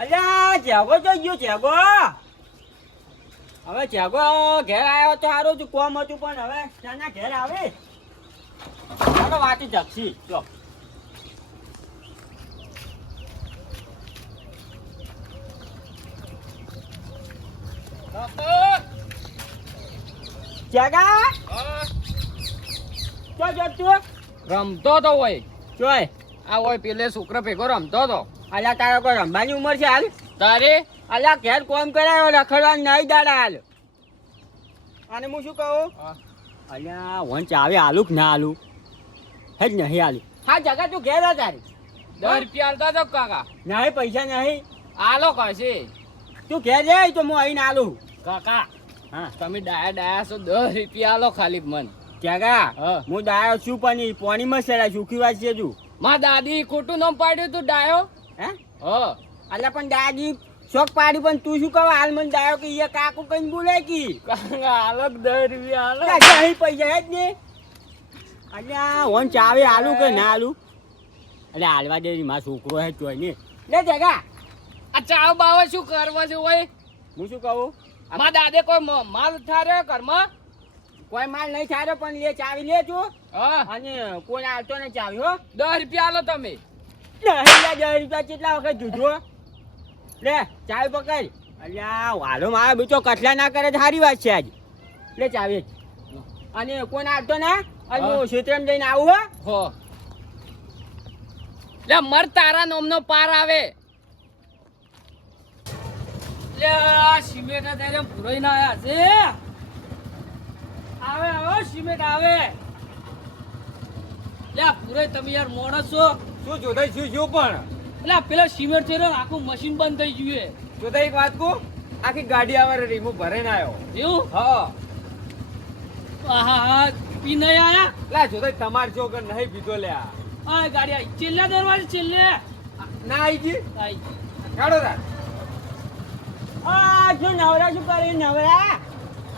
અલ્યા જેગો તો ગયો જેગો. હવે જેગો ઘેર આવ્યો તો સારું જ કોમ હતું પણ હવે ત્યાંના ઘેર આવે ચાલો વાટી જક્ષી જો. જેગા ચો જો તું રમતો તો હોય જોય. આ હોય પેલે છોકરો ભેગો રમતો તો. અલ્યા તારો કોઈ રમવાની ઉંમર છે હાલ? તારે અલ્યા ઘેર કોમ કરાયો રખડવાનું નહીં દાડા હાલ. અને હું શું કહું અલ્યા વંચ આવે આલુ કે ના આલુ હે જ નહીં આલુ. હા જગા તું ઘેર તારી 10 રૂપિયા આલતા તો કાકા. નહીં પૈસા નહીં આલો કશે તું ઘેર જાય તો હું આવીને આલુ. કાકા. હા તમે ડાયા છો 10 રૂપિયા આલો ખાલી મન. જગા હા. હું ડાયો છું પણ પાણીમાં સેડા સુખી વાત છે તું. માં દાદી ખોટું નામ પાડ્યું તું ડાયો. હે અલ્યા પણ દાદી શોખ પાડી પણ તું શું કહો હાલ મને ડાયો કે એ કાકુ કઈ બોલે કી કાકા આલો 10 રૂપિયા આલો. અહીં પૈસા હે જ ને. અલ્યા વંચ આવે આલુ કે ના આલુ? અલ્યા હાલવા દે મારો છોકરો હે જોઈ ને લે જગા. આ ચાવ બાવા શું કરવા છે હોય? હું શું કહું માં દાદે કોઈ માલ ઠાર્યો ઘરમાં? કોઈ માલ નહીં થાર્યો પણ લે ચાવી લે તું હા. અને કોઈ આવતો ને ચાવી હો. 10 રૂપિયા આલો તમે. નહીં લે 10 રૂપિયા કેટલા વખત જુઠો લે ચાવી પકડ. અલ્યા વાલો મારો બીજો કટલા ના કરે તો સારી વાત છે આજ. લે ચાવી અને કોઈ આવતો ના અને હું ક્ષેત્રમાં જઈને આવું હો. હો લે મર તારા નોમનો પાર આવે. લે આ સિમેન્ટ તારે ભૂરોઈ ના આયા છે. આવે આવે સિમેન્ટ આવે. લે આ ભૂરોઈ તમે યાર મોણસ છો. શું જોધાઈ શું પણ લે પેલા સિમેન્ટ છે ને આખું મશીન બંધ થઈ ગયું છે. જોધાઈ એક વાત કહું, આખી ગાડી આવે રે હું ભરાઈને આવ્યો. એવું? હા આહા પી નહીં આયા. લા જોધાઈ તમાર જો કે નહીં પીધો લ્યા. આ ગાડી આવી છેલ્લે દરવાજે છેલ્લે ના આઈ જી આઈ. કાઢો તાર આ જો નવરા શું કરે નવરા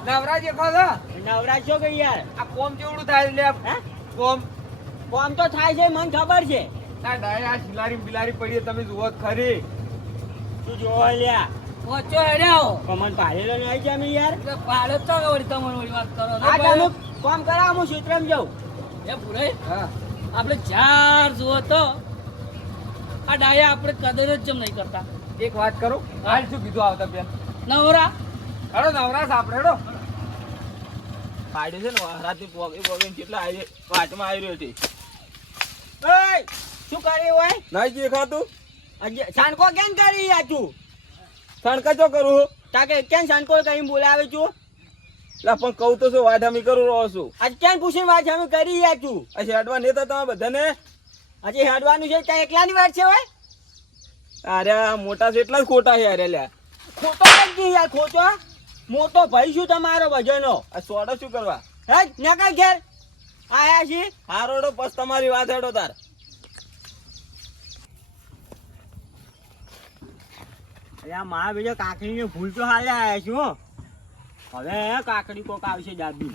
નવરાજ એ ખાધો. નવરા છો કે યાર આ કોમ જેવડું થાય લે હે કોમ. કોમ તો થાય છે મને ખબર છે. ના ડાય આ શિલારી બિલારી પડી તમે જુઓ જ ખરી. તું જોવા લ્યા પહોંચો હેડ્યા કમન પાડેલો નહીં છે અમે યાર. પાડો તો વળી તમારે વળી વાત કરો આ તમે કોમ કરાવો હું ક્ષેત્રમાં જાઉં. એ ભૂરાઈ હા આપણે ચાર જુઓ તો આ ડાયા આપણે કદર જ જેમ નહીં કરતા. એક વાત કરું, હાલ શું કીધું આવતા બેન? નવરા હેડો નવરાશ આપણે હેડો. પાડ્યો છે ને રાતની પોગી પોગી કેટલા આવી વાટમાં આવી રહ્યો છે. એય શું કરી હોય નહીં દેખાતું સાનકો કેમ કરી યાર તું? સણકચો કરું. તાકે કેમ સાનકો કરીને બોલાવે છું? લા પણ કહું તો શું વાઢામી કરું રહો છું. આજ કેમ પૂછીને વાત અમે કરી યાર તું? આ શેડવા નેતા તમે બધાને. હજી હેડવાનું છે ત્યાં એકલાની વાત છે હોય? અરે આ મોટા છે એટલા જ ખોટા છે અરે લ્યા. ખોટો નથી યાર ખોટો. મોટો ભાઈ શું તમારો ભજનો આ સોડા શું કરવા હે નકર ઘેર આયા છી. હારોડો બસ તમારી વાત હેડો તાર. અલ્યા મારા બીજો કાકડીની ભૂલ તો હાલે આયા છું હો. હવે કાકડી કોક આવશે દાદી.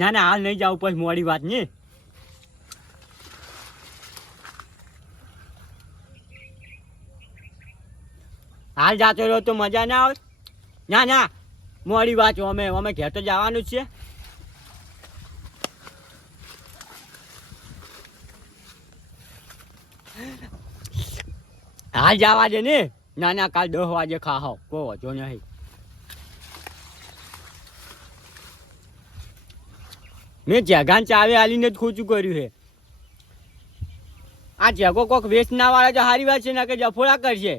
ના ના હાલ નહીં જાવ પછી મોડી વાત ને. હાલ જાતો રહ્યો તો મજા ના આવે. ના ના મોડી વાત અમે ઘેર તો જવાનું જ છે. હાલ જવા દે ને. ના ના કાલ 10 વાગે ખાઓ કોઈ વાંધો નહીં. મેં જગાન ચાવે હાલીને જ ખોચું કર્યું છે. આ જગો કોક વેસ્ટ ના વાળા તો સારી વાત છે ને કે જફોડા કરશે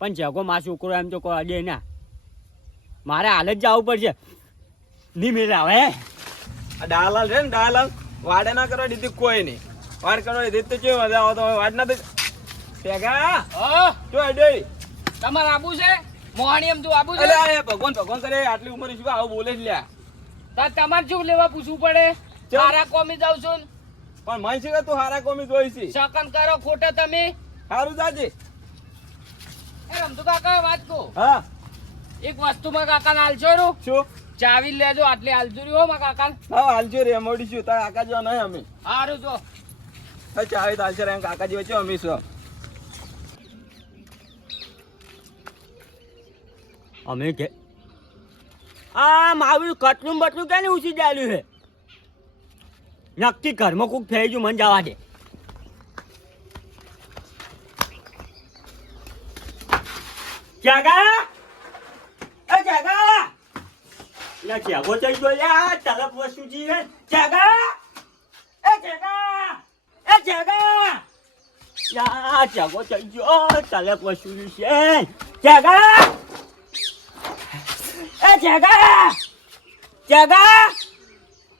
પણ જગો મારો છોકરો એમ તો કોઈ અડે ના. મારે હાલ જ જવું પડશે. નહીં મેળ આવે. આ ડાલાલ છે ને ડાલાલ વાડે ના કરવા દીધી કોઈ નહીં. વાડ કરવા દીધી તો કેવું મજા આવતો વાડ ના તો ભેગા હા જો અડે. તમારે આબુ છે મોહાણી એમ તું આબુ છે? અલે આ ભગવાન ભગવાન કરે આટલી ઉંમર શું આવું બોલે છે લ્યા. તાર તમારે શું લેવા પૂછવું પડે? ચમ. સારા કોમી જાવ છું પણ મન છે કે તું હારા કોમી જોઈ છે. શકન કરો ખોટો તમે. સારું જાજે. એ રમતુ કાકા વાત કહું હા એક વસ્તુમાં કાકા નાલ છો શું ચાવી લેજો આટલી હાલજુરી હો માં કાકા હા હાલજો રે મોડીશું તાર કાકા જેવા નહીં અમે સારું જો ચાવી તો હાલશે રે કાકા જેવા છે અમે શું અમે કે આ મારું કટલું બટલું ક્યાં ઉછી ચાલ્યું છે નક્કી ઘરમાં કોક થઈ ગયું મને જવા દે જાગા એ જાગા લા જાગો થઈ ગયો યાર તલપ વસ્તુ જી હે જાગા એ જાગા યા જાગો થઈ ગયો તલપ વસ્તુ છે જાગા એ જાગા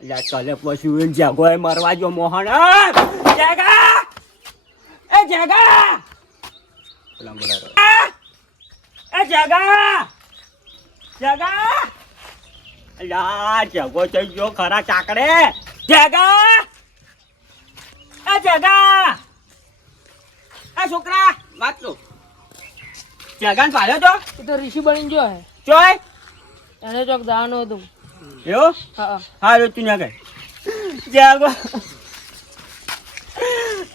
લા તલપ વસ્તુ જાગો એ મરવા જો મોહન જાગા એ જાગા એ જાગા લા જાગો થઈ ગયો ખરા ચાકડે જાગા એ જાગા એ છોકરા વાત તો જાગાને પાડ્યો તો એ તો ઋષિ બની ગયો હે ચોય એને ચોક દાવાનું હતું એવું હા હારું તું ના કર જાગો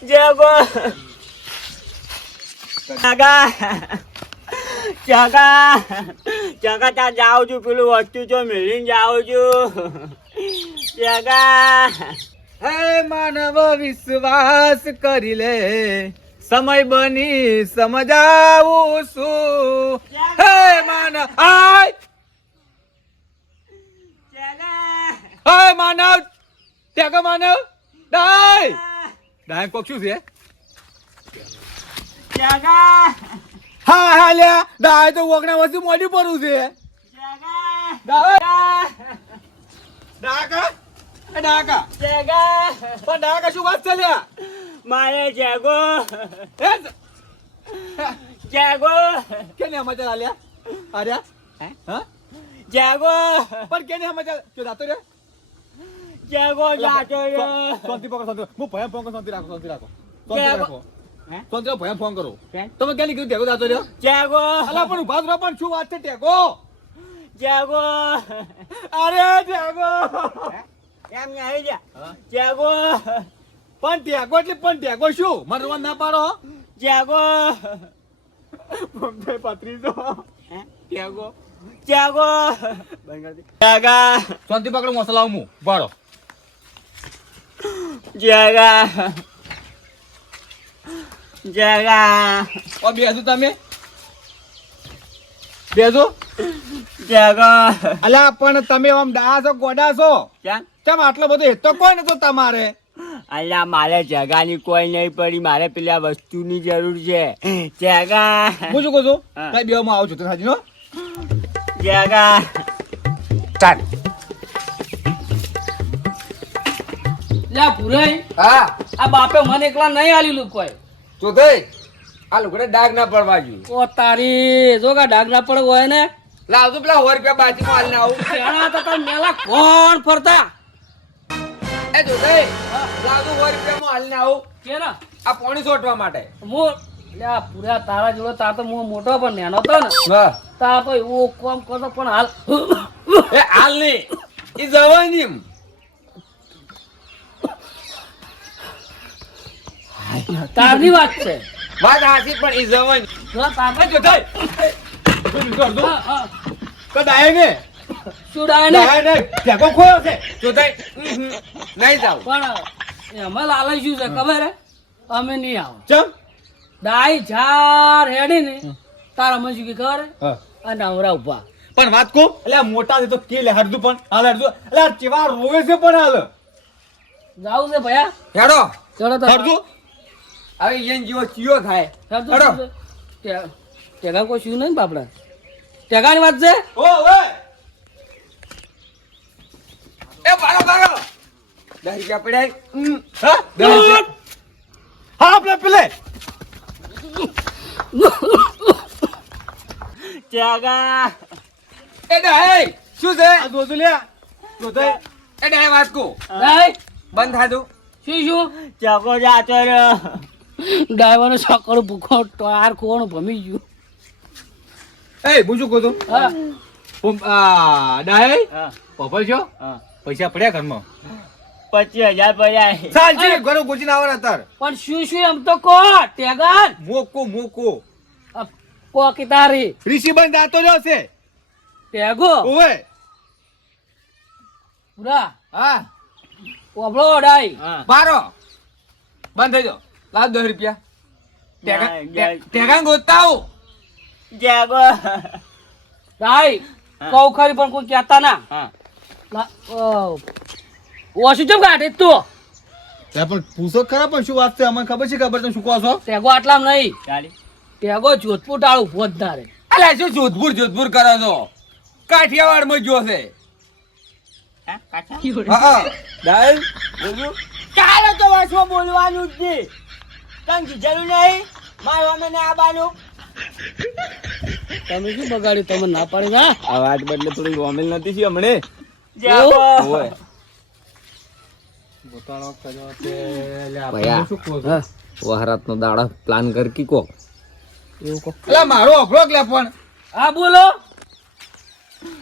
જાગો જાગા જાગા જાગા ત્યાં જાઉં છું પેલું વસ્તુ જો મેળીને જાઉં છું જાગા હે માનવ વિશ્વાસ કરી લે સમય બની સમજાવું છું હે માનવ આય જાગા હે માનવ ત્યાગો માનવ ડાય કોક શું છે જાગા હા લ્યા ડાય તો વગણા વસ્તુ મોઢી પડું છે જાગા ડાય ડાકા ડાકા જાગા પણ ડાકા શું વાત છે લ્યા મારે જાગો હે જાગો કેને સમાચાર આલ્યા આર્યા હે? હા જાગો પણ કેને સમાચાર જો જાતો રે જાગો જાતો રહ્યો. શાંતિ પકડ શાંતિ હું ભયા ફોન કરો શાંતિ રાખો શાંતિ રાખો શાંતિ જાગો. રાખો હે? શાંતિ રાખો ભયા ફોન કરો કેમ? તમે ક્યાં નીકળ્યું ટેકો જાતો રહ્યો જાગો અલા પણ ઉભા રહો પણ શું વાત છે ટેકો જાગો અરે ટેકો એમ નહીં આવી જા હા? જાગો પણ ટેકો એટલે પણ ટેકો શું મરવા ના પાડો જાગો પંપે પત્રીસો હે? ટેકો જાગો બંધ કર દે. જાગા શાંતિ પકડો મસલા હું બાળો જાગા જાગા ઓ બેસુ તમે બેસુ જાગો અલા પણ તમે આમ ડા છો ગોડા છો ક્યાં કેમ આટલો બધો હેતો કોઈ નતો તમારે અલ્યા મારે જગાની કોઈ નહીં પડી મારે પેલા વસ્તુની જરૂર છે જગા હું શું કહું છું હા. કઈ બેવામાં આવું છું તો હાજી નો જગા ચાલ લ્યા ભુરાઈ હા આ બાપે મને એકલા નહીં આલેલું કોઈ તો થઈ આ લોકોને ડાઘ ના પડવા જોઈએ ઓ તારી જો કા ડાગ ના પડે હોય ને લાવજો પેલા 100 રૂપિયા બાજુમાં હાલને આવું પેણા તો તાર મેલા કોણ ફરતા એ જો થઈ લાવજો 100 રૂપિયામાં હાલને આવું કેરા આ પાણી છોટવા માટે મો લ્યા પૂરા તારા જોડે તાર તો હું મોટો પણ નેનો તો ને હા તાર તો એવું કોમ કરતો પણ હાલ એ હાલ નહીં ઈ જવાની તારની વાત છે વાત હાસી પણ ઈ જવાની જો તાર એ જો થઈ હા, હા. તો ડાય ને શું ડાય ને ડાય ને ટેકો ખોયો છે જો થઈ નહીં જાવ પણ એમાં લાલચ શું છે ખબર હે અમે નહીં આવો ચમ ડાઈ ઝાર હેડી ને તારા અમે શું કે ખબર હે હા આ નવરા ઉભા પણ વાત કો એટલે આ મોટા છે તો કે લે હરદુ પણ હાલ હરદુ એટલે આ ચેવા રોવે છે પણ હાલ જાવું છે ભયા હેડો ચલો તો હરદુ હવે યન જીવો ચિયો થાય હેડો ટેગા કોઈ શું નહીં બાપડા ટેગાની વાત છે ઓ ઓય એ બારો બારો 10 રૂપિયા પડ્યા હા 10 રૂપિયા હા પેલે જગા એ ડાય શું છે આ દોજો લે દોજો એ ડાય વાત કો ડાય બંધ થાજો શું શું જગો જાતો રહ્યો ડાયવાનો છકડો ભૂખો ટાર કોણ ભમી ગયું એ હું શું કહું છું હા ડાય હા પપલ છો હા પૈસા પડ્યા ઘરમાં 25,000 પડ્યા ચાલશે ઘરો ગુચી ના આવે અત્યારે પણ શું એમ તો કહો ટેગર મોકો કો કે તારી ઋષિ બંધ આતો જ હશે ટેગો ઓવે પૂરા હા ઓબળો ડાઈ હા બારો બંધ થઈ જાઓ લાવ 10 રૂપિયા ટેગા ગોતતા આવું જાગો ડાઈ હા. કહું ખરી પણ કોઈ કહેતા ના હા ઓછું ચમ કાઢે તું પણ પૂછો ખરા પણ શું વાત છે અમને ખબર છે ખબર તમે શું કહો છો ટેગો આટલામ નહીં ચાલી ટેગો જોધપુર ટાળું વધારે અલા શું જોધપુર કરો છો કાઠિયાવાડ માં જો છે હા કાકા હા ડાયલ ચાલો તો વાસમાં બોલવાનું જ નહીં તને કીધેલું નહીં મારવા મને આવવાનું તમે શું બગાડ્યું તમે ના પાડી ના આ વાત બદલે થોડી વોમેલ નથી છે હમણે જાગો ઓય વહરાતનો દાડા પ્લાન કર કી કો એવું કહો અલા મારો અફરો લે પણ હા બોલો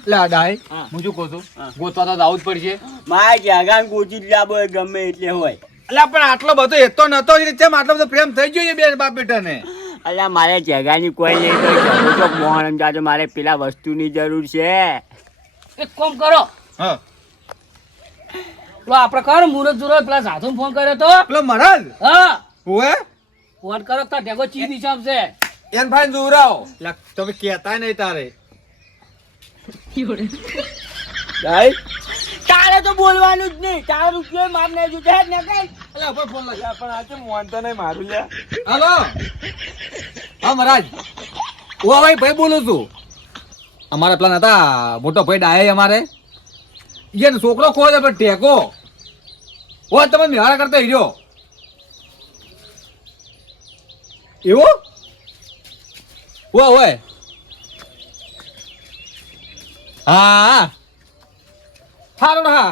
લા ડાય હા. હું શું કહું છું હા. ગોતવા તો આવું જ પડશે મારે જાગા ગોચી જ લાવો હોય ગમે એટલે હોય અલા પણ આટલો બધો એતો નતો જ કેમ આટલો બધો પ્રેમ થઈ ગયો છે બે બાપ બેટાને અલ્યા મારે જગાની કોઈ નહીં તો જગો ચોક મોહન જાજો મારે પેલા વસ્તુની જરૂર છે એક કામ કરો હા પેલો આપણે કર મુરત જુરત પેલા સાધુ ફોન કર્યો તો પેલો મહારાજ હા ઓએ ફોન કરો તો ટેગો ચી દિશા છે એન ભાઈ દુરાવ લા તમે કહેતા નહીં તારે ડાય તારે તો બોલવાનું જ નહીં તારો રૂપિયો માર નહીં જુદે જ ને કઈ અલા ઉપર ફોન લાગ પણ આ કેમ મોનતા નહીં મારું લ્યા હાલો હા મહારાજ ઓ ભાઈ ભાઈ બોલું છું અમારા પ્લાન હતા મોટો ભાઈ ડાય અમારે એને છોકરો ખોવા છે પણ ટેકો ઓ તમે નિહાળા કરતા હીરો એવું ઓય હા હારો હા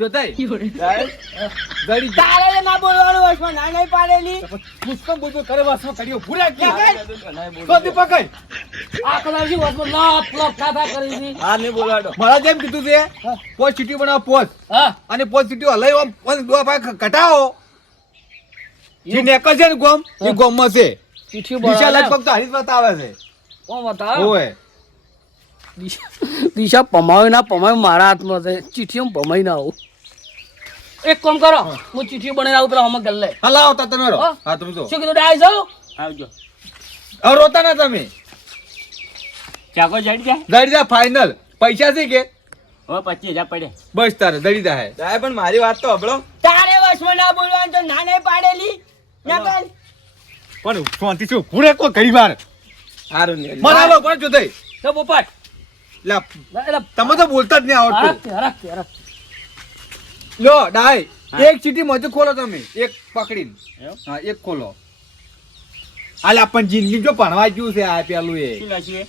જોતાઈ ગડી તારે ના બોલવાનું વસમાં ના નહીં પાડેલી પુષ્કમ બોલ કરે વાસમાં કર્યો પૂરા લે કઈ. તો દીપકઈ આ કદાચ શું વસમાં લપ લપ થા કરી હતી હા નહીં બોલાડો મારા જેમ કીધું છે પોસ્ટ સિટી બનાવો પોસ્ટ હા અને પોસ્ટ સિટી હલાઈ આમ દો ભાઈ કટાવો જે નેકલ છે ને ગોમ એ ગોમમાં છે ચીઠી દિશા બોલા લગભગ તો હારી જ બતાવે છે કોણ બતાવ ઓય દિશા પમાવે ના પમાવે મારા હાથમાં છે ચીઠી પમાઈ ના આવું એક કામ કરો હું ચીઠી બનાવી આવું પેલા હમણાં ગલ્લે હલાવો તા તમે રહો હા. હા તમે જો શું કીધું ડાય જાઉં આવજો હવે રોતા ના તમે ચાકો જડી જાય દડી જા ફાઇનલ પૈસા છે કે હવે 25,000 પડે બસ તારે દડી જા હે ડાય પણ મારી વાત તો હબળો તારે વસમાં ના બોલવાનું તો ના નહીં પાડેલી ના કઈ. પણ શાંતિ છું પૂરે કોઈ ઘડી વાર સારું ને મરાલો પણ જો તઈ તો પોપટ લા એટલે તમે તો બોલતા જ નહીં આવડતું હરખ લો ડાય હા. એક ચીટી મજુ ખોલો તમે એક પકડીને એવું? હા એક ખોલો આલે આપણ જિંદગી જો ભણવા ગયું છે આ પેલું એ શું લખ્યું એ?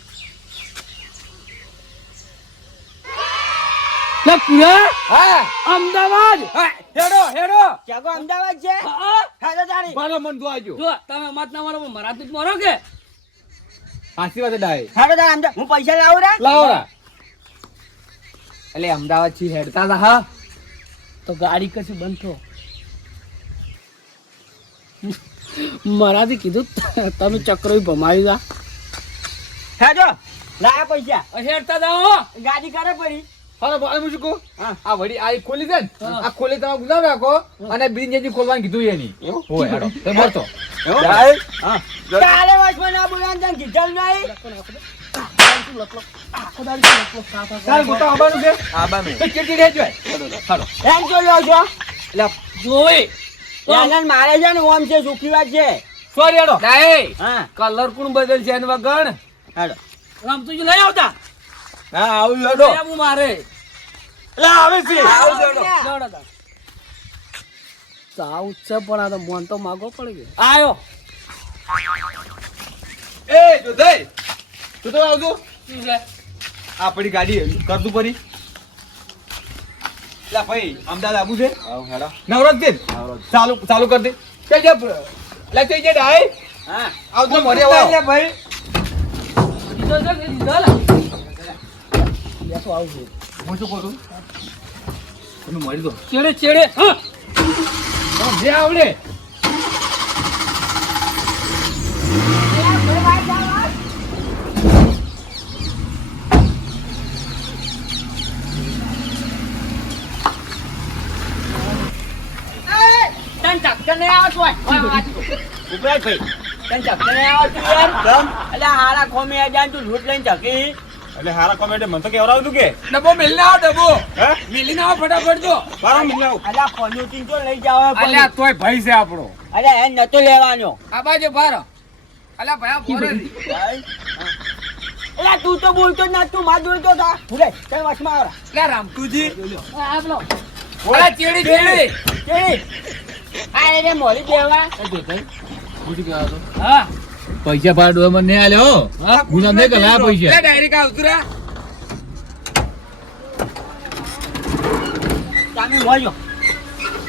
હા અમદાવાદ હા, હેડો હેડો ચાકો અમદાવાદ છે હા, હેડો તારી મારો મન દોવાજો જો તમે મત ના મારો મારા તું મારો કે હાસી વાત ડાય હેડો તારે અમદાવાદ હું પૈસા લાવું રે લાવો રા એટલે અમદાવાદ થી હેડતા હતા હા તો ગાડી કશું બંધ થો મારાથી કીધું તમે ચક્રો ભમાવી જા હેડો લાયા પૈસા હેડતા જાઓ ગાડી કરે પડી હા ભાઈ હું શું કહું હા. આ વળી આ એક ખોલી દે ને હા. આ ખોલી તમે ગુલામ રાખો અને બીજી જે ખોલવાનું કીધું એની એવું? હોય હેડો તમે મળતો ડાય હા તારે વસમાં ના બોલવાનું તને કીધેલું નહીં તારે મોટો આવવાનું છે આબા મેં તો ચીડચીડ હેજો હાલો એમ તો લો છો એટલે જોઈ આનંદ મારે છે ને ઓમ છે સુખી વાત છે સોરી હેડો હા કલર કોણ બદલ છે એના વગર હેડો રમતું જ લઈ આવતા હા આવું લડો લઈ આવવું મારે લા આવે છે આવું લડો લડો સાઉથ છે પણ આ તો મન તો માગો પડી ગયો આયો એ જોધાઈ તું તો આવજો શું છે આપણી ગાડી કરતું પરી લા ભાઈ અમદાવાદ આવું છે આવું હેડો નવરાત દે ચાલુ કર દે કે જે લે તે જે ડાય હા આવજો મોરે આવો ભાઈ દીધો છે કે દીધો લા તો આવું છે હું શું કહું છું તમે મળી દો ચેડે ચેડે હા જે આવડે તને ચક્કર નહીં આવતું હોય ઉપરાજ ભાઈ તને ચક્કર નહીં આવતું યાર એટલે હારા ખોમી આ જાન તું લૂંટ લઈને ચકી એટલે હારા કોમેડી મને તો કેવડાવું તું કે ડબ્બો મેલીને આવો ડબ્બો હે મેલીને આવો ફટાફટ તો બારા મિલ આવું એટલે પન્યુટીન તો લઈ જાવ અલ્યા તોય ભાઈ છે આપણો અરે એ નતો લેવાનો આ બાજુ બાર અલ્યા ભાઈ આ ફોરે એટલે તું તો બોલતો જ ના તું માં બોલતો હતા ભૂલે ચાલ વચમાં આવરા લે રામતુજી આપલો અલ્યા ચેડી ચેડી કેવી આ એને મોલી દેવા હા પૈસા ભાડા ડોર મને નહીં આલ્યો હા ગુના નહીં કલા પૈસા લે ડાયરેક્ટ આવતુરા તમે મળ્યો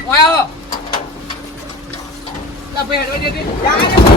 ઓય આવો લા ભાઈ હેડવા દે ચાલે